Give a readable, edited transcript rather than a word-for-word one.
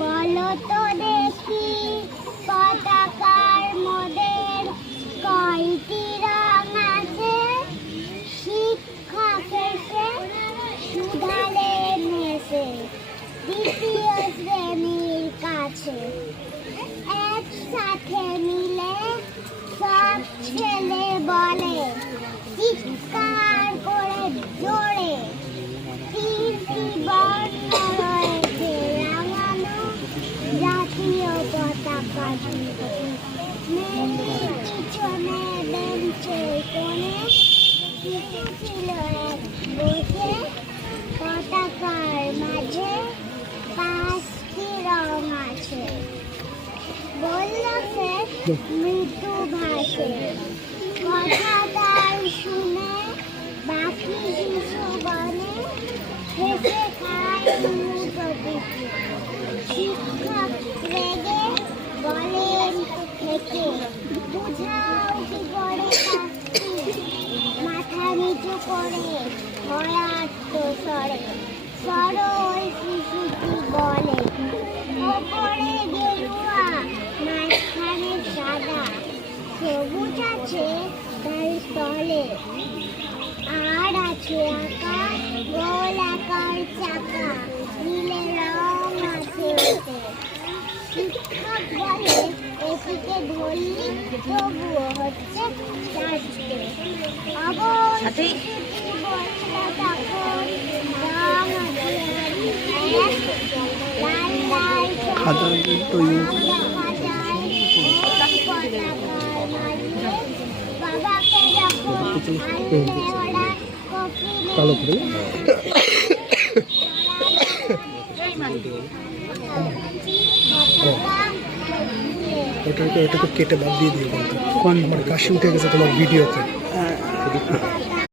বলো তো দেখি পতাকার মোদের কয়টি রং আছে? শিক্ষক এসে শুধালে মেসে দ্বিতীয় শ্রেণীর কাছে। একসাথে মিলে সব ছেলে বলে চিৎকার করে জোরে, তিনটি বর্ণ রয়েছে রাঙানো জাতীয় পতাকা। মেয়ের পিছনে বেঞ্চের কোণে শিশু ছিল এক বসে, পতাকার মাঝে 5টি রং আছে। বলল সে মৃদু ভাষে, কথা তার শুনে বাকি শিশু বনে হেসে খায় প্রতিটি। শিক্ষক রেগে বলেন থেকে, বুঝাও কি করে শাস্তি? মাথা নিচু করে ভয়ার্ত স্বরে সরল শিশুটি বলে, ওপরে গেরুয়া মাঝখানে সাদা, সবুজ আছে তার তলে, আর আছে আঁকা গোলাকার চাকা, নীলে রং আছে ওতে। শিক্ষক বলে এটিকে ধরলি তবুও হচ্ছে 4টে। অবশ্যই বলল তখন রং আছে এক, লাল লাল বাবাকে যখন আনলে ওরা কালো করে ওটাকে কেটে বাদ দিয়ে দিও। কোন আমার কাশি উঠে গেছে তোমার ভিডিওতে।